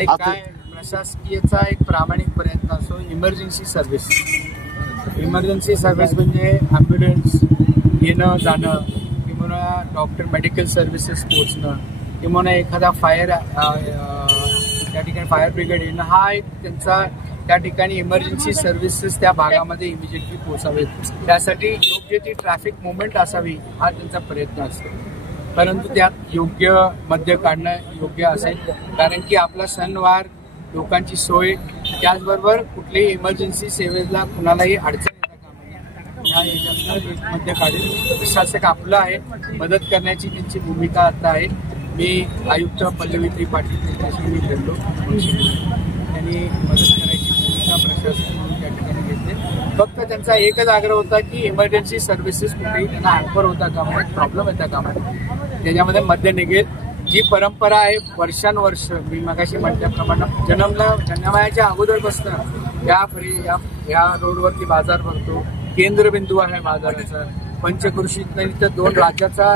एक काय प्रशासकीयचा एक प्रामाणिक प्रयत्न असो. इमर्जन्सी सर्व्हिस म्हणजे ॲम्ब्युलन्स येणं जाणं किंवा डॉक्टर मेडिकल सर्व्हिसेस पोहोचणं किंवा एखादा त्या ठिकाणी फायर ब्रिगेड येणं हा एक त्यांचा त्या ठिकाणी इमर्जन्सी सर्व्हिसेस त्या भागामध्ये इमिजिएटली पोहोचावेत, त्यासाठी योग्य ती ट्रॅफिक मुवमेंट असावी हा त्यांचा प्रयत्न असतो. परंतु त्यात योग्य मध्य काढणं योग्य असेल, कारण की आपला सणवार लोकांची सोय त्याचबरोबर कुठलीही इमर्जन्सी सेवेला कुणालाही अडचण येता कामा नये या याच्यातनं एक मध्य काढेल. प्रशासक आपलं आहे, मदत करण्याची त्यांची भूमिका आता आहे. मी आयुक्त पल्लवी त्रिपाठी त्यांच्याशी मी बोललो, त्यांनी मदत करायची भूमिका प्रशासन म्हणून त्या ठिकाणी घेतली. फक्त त्यांचा एकच आग्रह होता की इमर्जन्सी सर्व्हिसेस कुठेही त्यांना हॅम्पर होता कामा नये, प्रॉब्लेम येता कामा नये, त्याच्यामध्ये मध्य निघेल. जी परंपरा आहे वर्षानुवर्ष मी मगाशी म्हटल्याप्रमाणे जन्माच्या अगोदरपासून या रोडवरती बाजार भरतो, केंद्रबिंदू आहे बाजाराचा, पंचकृषीत नाही तर 2 राज्याचा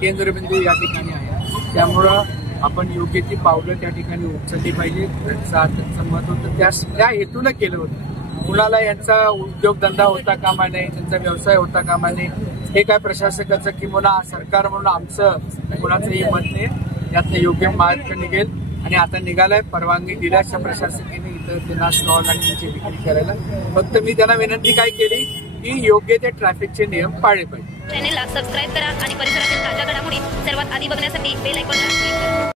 केंद्रबिंदू या ठिकाणी आहे. त्यामुळं आपण योग्य ती पावलं त्या ठिकाणी उचलली पाहिजे. त्यांचं मत होतं त्या हेतूनं केलं होतं. कुणाला यांचा उद्योगधंदा होता कामा नये, त्यांचा व्यवसाय होता कामा नये, हे काय प्रशासकाचं किंवा सरकार म्हणून आमचं कुणाचंही मत नाही. यातनं योग्य मार्ग निघेल आणि आता निघालाय. परवानगी दिल्याच्या प्रशासकीने इथं त्यांना स्टॉल आणि त्यांची विक्री करायला. फक्त मी त्यांना विनंती काय केली की योग्य ते ट्रॅफिकचे नियम पाळले पाहिजे. चॅनेलला सबस्क्राईब करा आणि परिसरातील ताज्या घडामोडी सर्वात आधी बघण्यासाठी बेल आयकॉनला क्लिक करा.